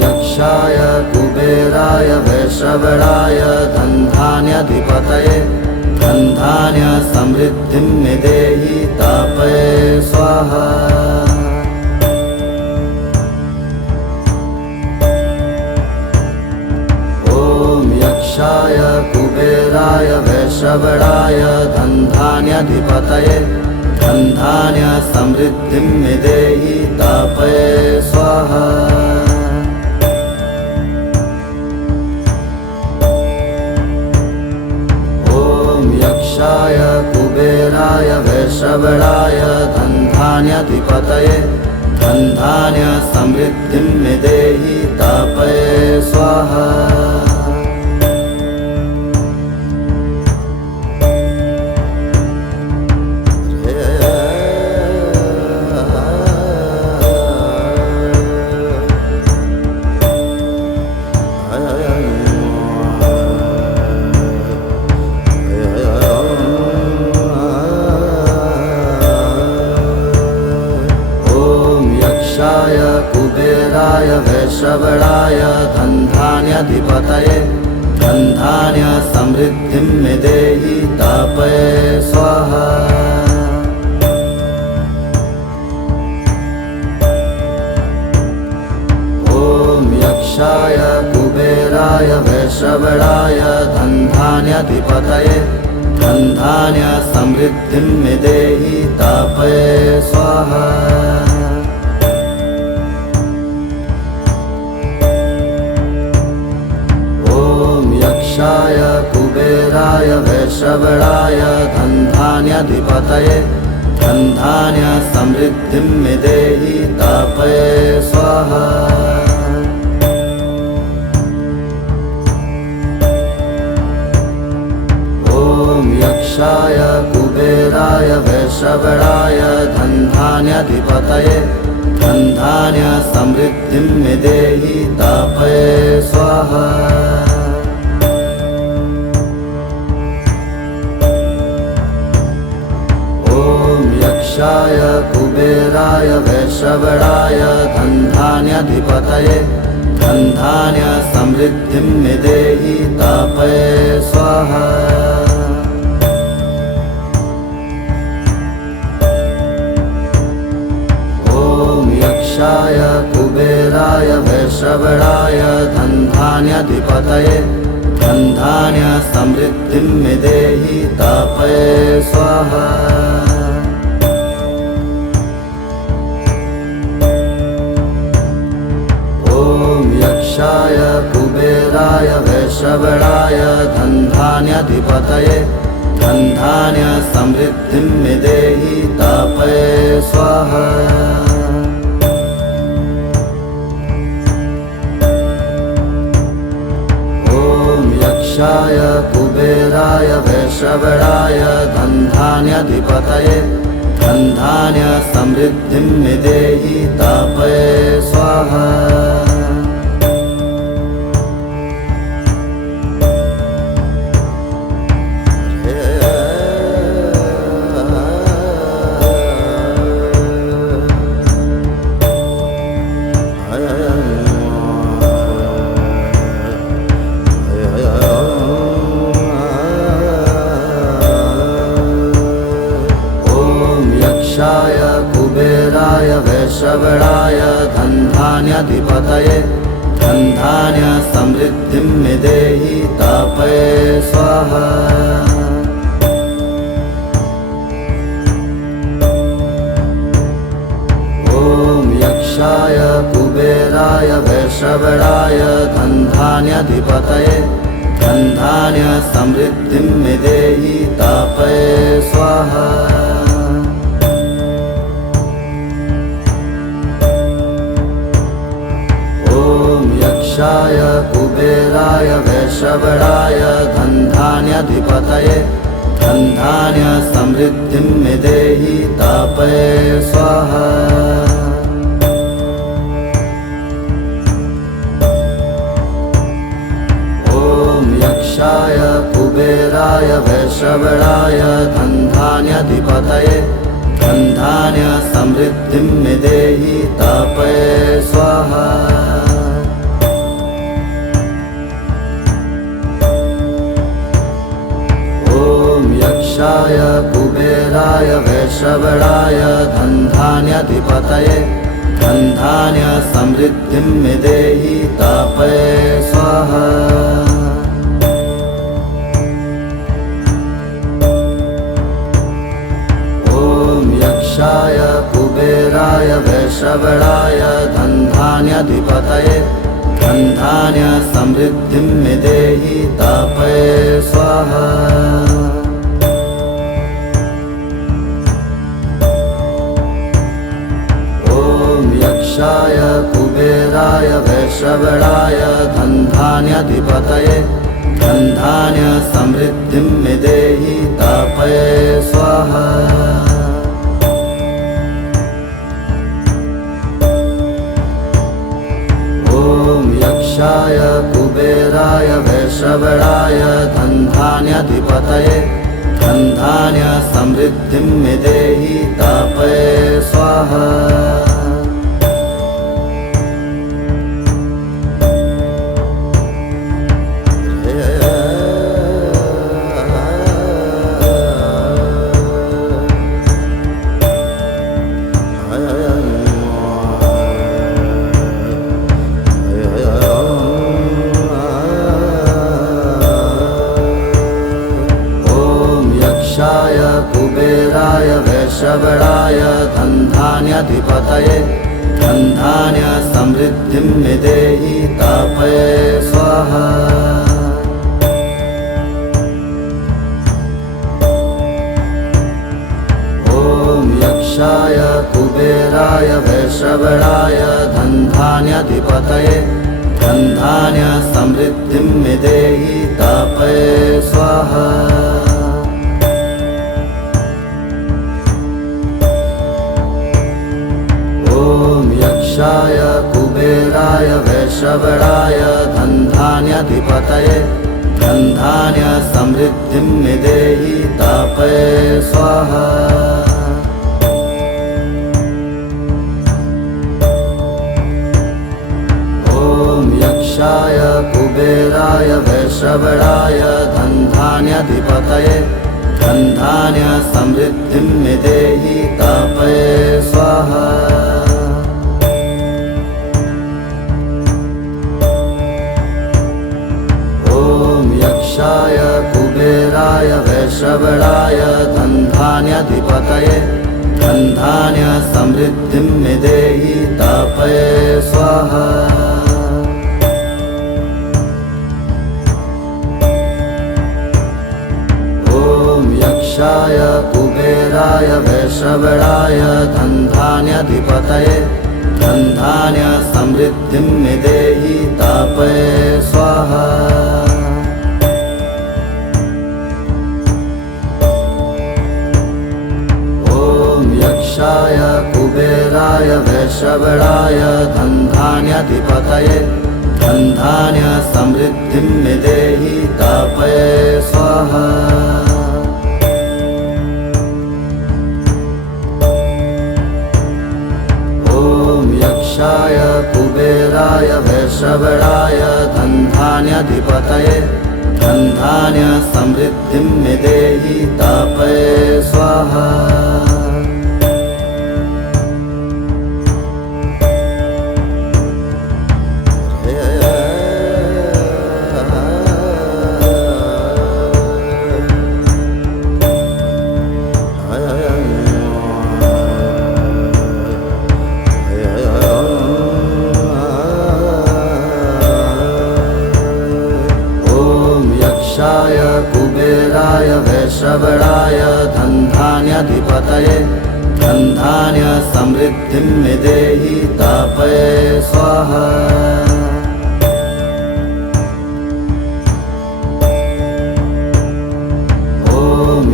यक्षाय कुबेराय वैश्रवणाय धनधान्याधिपतये धनधान्य समृद्धिं मे देहि तापये स्वाहा। यक्षाय कुबेराय वैश्रवणाय धनधान्याधिपतये धनधान्य समृद्धिं मे देहि तापये स्वाहा। यक्षाय कुबेराय वैश्रवणाय धनधान्याधिपतये धनधान्य समृद्धिं मे देहि तापये स्वाहा। यक्षाय कुबेराय वैश्रवणाय धनधान्याधिपतये धनधान्य समृद्धिं मे देहि तापये स्वाहा। यक्षाय कुबेराय वैश्रवणाय धनधान्याधिपतये धनधान्य समृद्धिं मे देहि तापये स्वाहा। यक्षाय कुबेराय वैश्रवणाय धनधान्याधिपतये धनधान्य समृद्धिं मे देहि तापये स्वाहा। यक्षाय कुबेराय वैश्रवणाय धनधान्याधिपतये धनधान्य समृद्धिं मे देहि तापये स्वाहा। यक्षाय कुबेराय वैश्रवणाय धनधान्याधिपतये धनधान्य समृद्धिं मे देहि तापये स्वाहा। यक्षाय कुबेराय वैश्रवणाय धनधान्याधिपतये धनधान्य समृद्धिं मे देहि तापये स्वाहा। यक्षाय कुबेराय वैश्रवणाय धनधान्याधिपतये धनधान्य समृद्धिं मे देहि तापये स्वाहा। यक्षाय कुबेराय वैश्रवणाय धनधान्याधिपतये धनधान्य समृद्धिं मे देहि तापये स्वाहा। यक्षाय कुबेराय वैश्रवणाय धनधान्याधिपतये धनधान्य समृद्धिं मे देहि तापये स्वाहा। यक्षाय कुबेराय वैश्रवणाय धनधान्याधिपतये धनधान्य समृद्धिं मे देहि तापये स्वाहा। यक्षाय कुबेराय वैश्रवणाय धनधान्याधिपतये धनधान्य समृद्धिं मे देहि तापये स्वाहा। यक्षाय कुबेराय वैश्रवणाय धनधान्याधिपतये धनधान्य समृद्धिं मे देहि तापये स्वाहा। यक्षाय कुबेराय वैश्रवणाय धनधान्याधिपतये धनधान्य समृद्धिं मे देहि तापये स्वाहा। यक्षाय कुबेराय वैश्रवणाय धनधान्याधिपतये धनधान्य समृद्धिं मे देहि तापये स्वाहा। यक्षाय कुबेराय वैश्रवणाय धनधान्याधिपतये धनधान्य समृद्धिं मे देहि तापये स्वाहा। यक्षाय कुबेराय वैश्रवणाय धनधान्याधिपतये धनधान्य समृद्धिं मे देहि तापये स्वाहा। यक्षाय कुबेराय वैश्रवणाय धनधान्याधिपतये धनधान्य समृद्धिं मे देहि तापये स्वाहा। यक्षाय कुबेराय वैश्रवणाय धनधान्याधिपतये धनधान्य समृद्धिं मे देहि तापये स्वाहा। यक्षाय कुबेराय वैश्रवणाय धनधान्याधिपतये धनधान्य समृद्धिं मे देहि तापये स्वाहा। यक्षाय कुबेराय वैश्रवणाय धनधान्याधिपतये धनधान्य समृद्धिं मे देहि तापये स्वाहा। यक्षाय कुबेराय वैश्रवणाय धनधान्याधिपतये धनधान्य समृद्धिं मे देहि तापये स्वाहा। यक्षाय कुबेराय वैश्रवणाय धनधान्याधिपतये धनधान्य समृद्धिं मे देहि तापये स्वाहा। यक्षाय कुबेराय वैश्रवणाय धनधान्याधिपतये धनधान्य समृद्धिं मे देहि तापये स्वाहा। यक्षाय कुबेराय वैश्रवणाय धनधान्याधिपतये धनधान्य समृद्धिं मे देहि तापये स्वाहा। वैश्रवणाय धनधान्याधिपतये धनधान्य समृद्धिं मे देहि तापये स्वाहा।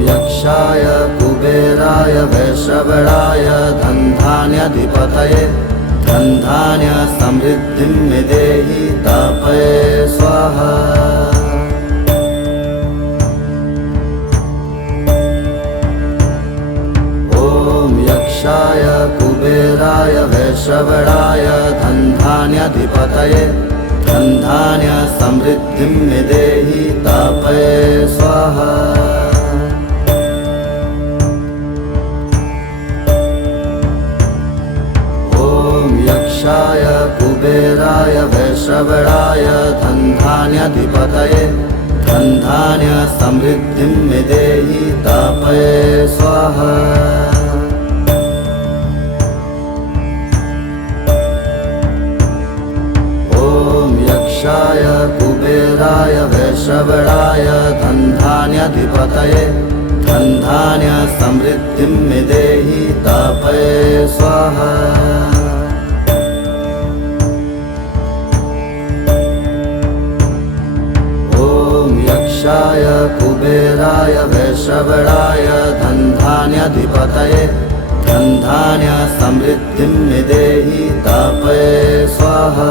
यक्षाय कुबेराय वैश्रवणाय धनधान्याधिपतये धनधान्य समृद्धिं मे देहि तापये स्वाहा। ॐ यक्षाय कुबेराय वैश्रवणाय धनधान्याधिपतये धनधान्य समृद्धिं मे देहि तापये स्वाहा। यक्षाय कुबेराय वैश्रवणाय धनधान्याधिपतये धनधान्य समृद्धिं मे देहि तापये स्वाहा। ॐ यक्षाय कुबेराय वैश्रवणाय धनधान्याधिपतये धनधान्य समृद्धिं मे देहि तापये स्वाहा। यक्षाय कुबेराय वैश्रवणाय धनधान्याधिपतये धनधान्य समृद्धिं मे देहि तापये स्वाहा।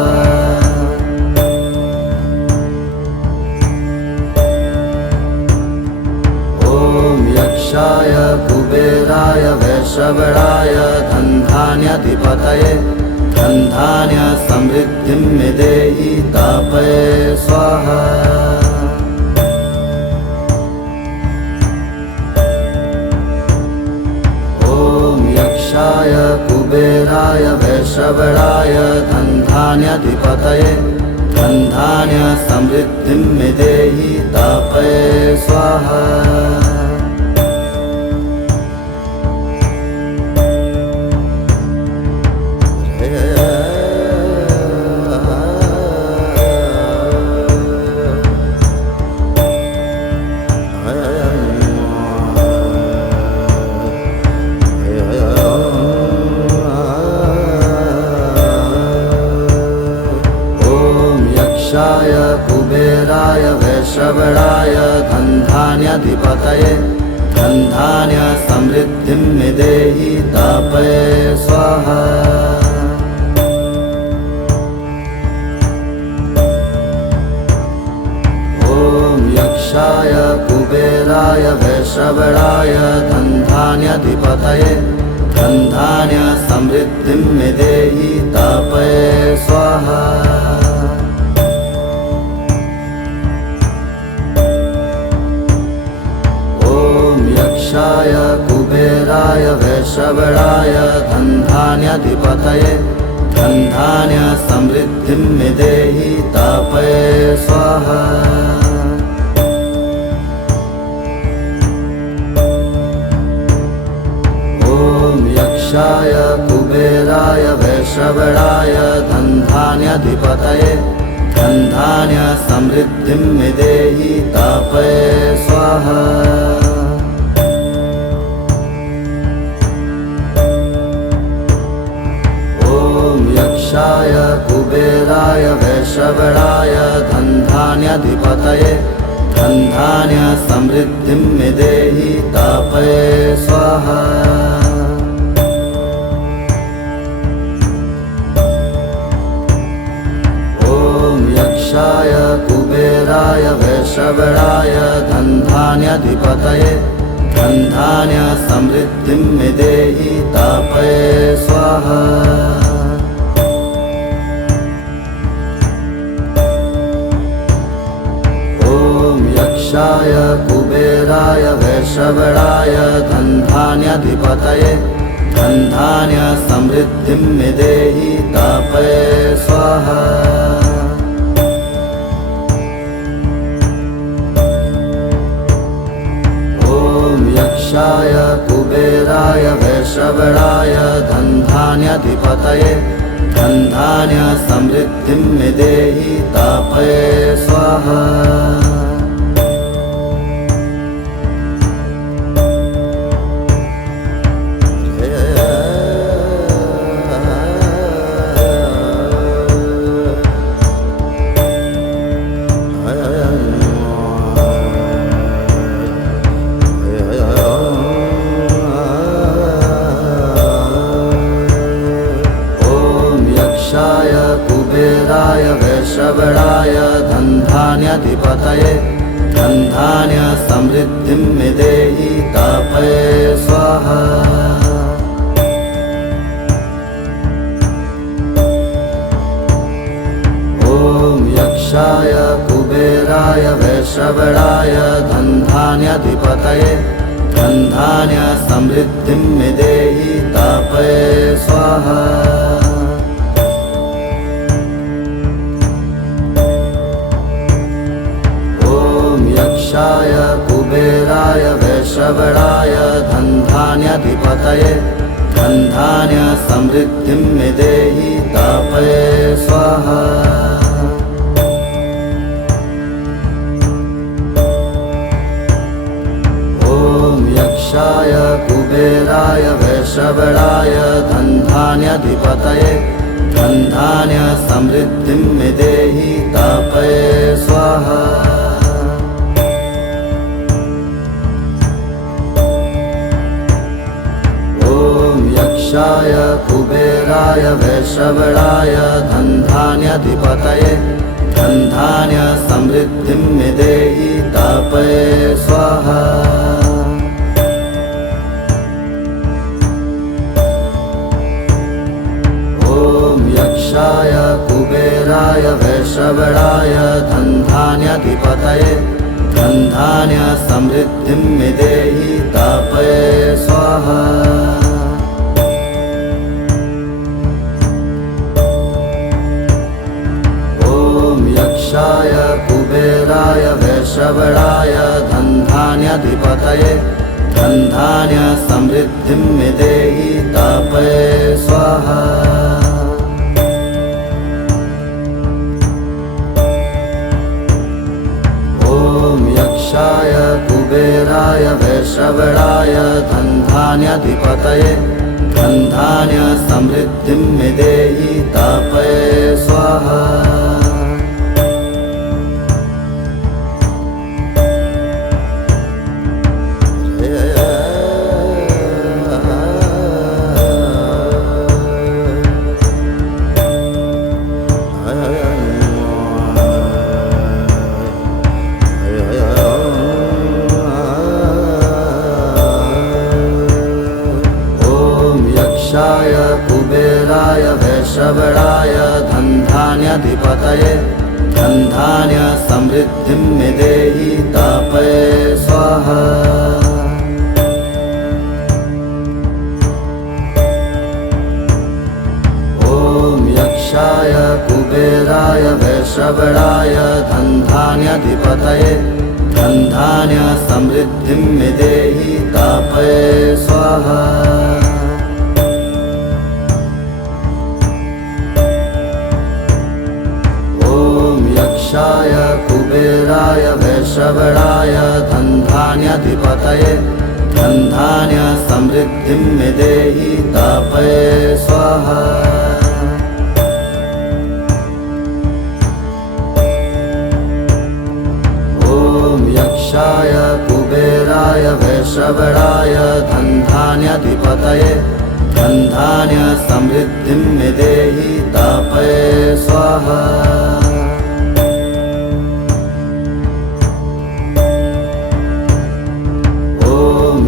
ॐ यक्षाय कुबेराय वैश्रवणाय धनधान्याधिपतये धनधान्य समृद्धिं मे देहि तापये स्वाहा। यक्षाय कुबेराय वैश्रवणाय धनधान्याधिपतये धनधान्य समृद्धिं मे देहि तापये स्वाहा। यक्षाय कुबेराय वैश्रवणाय धनधान्याधिपतये धनधान्य समृद्धिं मे देहि तापये स्वाहा। ॐ यक्षाय कुबेराय वैश्रवणाय धनधान्याधिपतये धनधान्य समृद्धिं मे देहि तापये स्वाहा। यक्षाय कुबेराय वैश्रवणाय धनधान्याधिपतये धनधान्य समृद्धिं मे देहि तापये स्वाहा। ॐ यक्षाय कुबेराय वैश्रवणाय धनधान्याधिपतये धनधान्य समृद्धिं मे देहि तापये स्वाहा। यक्षाय कुबेराय वैश्रवणाय धनधान्याधिपतये धनधान्य समृद्धिं मे देहि तापये स्वाहा। ॐ यक्षाय कुबेराय वैश्रवणाय धनधान्याधिपतये धनधान्य समृद्धिं मे देहि तापये स्वाहा। यक्षाय कुबेराय वैश्रवणाय धनधान्याधिपतये धनधान्य समृद्धिं मे देहि तापये स्वाहा। ॐ यक्षाय कुबेराय वैश्रवणाय धनधान्याधिपतये धनधान्य समृद्धिं मे देहि तापये स्वाहा। वैश्रवणाय धनधान्याधिपतये धनधान्य समृद्धिं मे देहि तापये स्वाहा। यक्षाय कुबेराय वैश्रवणाय धनधान्याधिपतये धनधान्य समृद्धिं मे देहि तापये स्वाहा। यक्षाय कुबेराय वैश्रवणाय धनधान्याधिपतये धनधान्य समृद्धिं मे देहि तापये स्वाहा। यक्षाय कुबेराय वैश्रवणाय धनधान्याधिपतये धनधान्य समृद्धिं मे देहि तापये स्वाहा। यक्षाय कुबेराय वैश्रवणाय धनधान्याधिपतये धनधान्य समृद्धिं मे देहि तापये स्वाहा। यक्षाय कुबेराय वैश्रवणाय धनधान्याधिपतये धनधान्य समृद्धिं मे देहि तापये स्वाहा। यक्षाय कुबेराय वैश्रवणाय धनधान्याधिपतये धनधान्य समृद्धिं मे देहि तापये स्वाहा। यक्षाय कुबेराय वैश्रवणाय धनधान्याधिपतये धनधान्य समृद्धिं मे देहि तापये स्वाहा। यक्षाय कुबेराय वैश्रवणाय धनधान्याधिपतये धनधान्य समृद्धिं मे देहि तापये स्वाहा। यक्षाय कुबेराय वैश्रवणाय धनधान्याधिपतये धनधान्य समृद्धिं मे देहि तापये स्वाहा। यक्षाय कुबेराय वैश्रवणाय धनधान्याधिपतये धनधान्य समृद्धिं मे देहि तापये स्वाहा। यक्षाय कुबेराय वैश्रवणाय धनधान्याधिपतये धनधान्य समृद्धिं मे देहि तापये स्वाहा।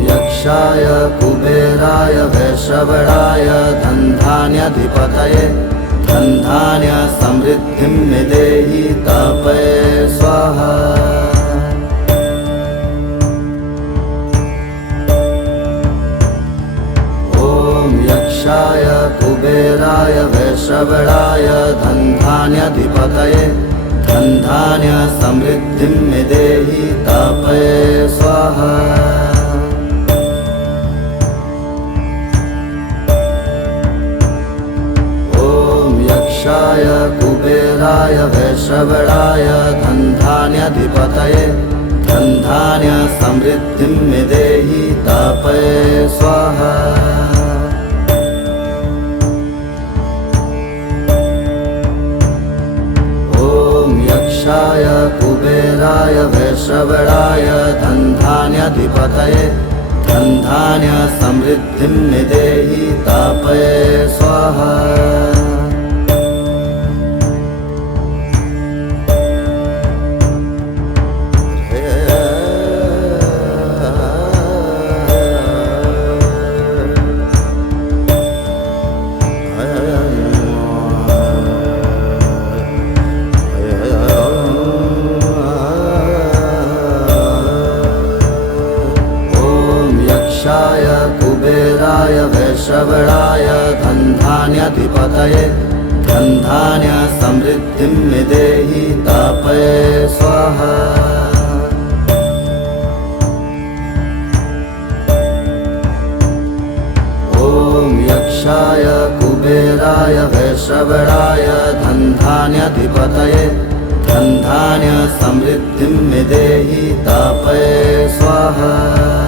यक्षाय कुबेराय वैश्रवणाय धनधान्याधिपतये धनधान्य समृद्धिं मे देहि तापये स्वाहा। यक्षाय कुबेराय वैश्रवणाय धनधान्याधिपतये धनधान्य समृद्धिं मे देहि तापये स्वाहा। यक्षाय कुबेराय वैश्रवणाय धनधान्याधिपतये धनधान्य समृद्धिं मे देहि तापये स्वाहा। यक्षाय कुबेराय वैश्रवणाय धनधान्याधिपतये धनधान्य समृद्धिं मे देहि तापये स्वाहा। वैश्रवणाय धनधान्याधिपतये धनधान्य समृद्धिं मे देहि तापये स्वाहा। ॐ यक्षाय कुबेराय वैश्रवणाय धनधान्याधिपतये धनधान्य समृद्धिं मे देहि तापये स्वाहा।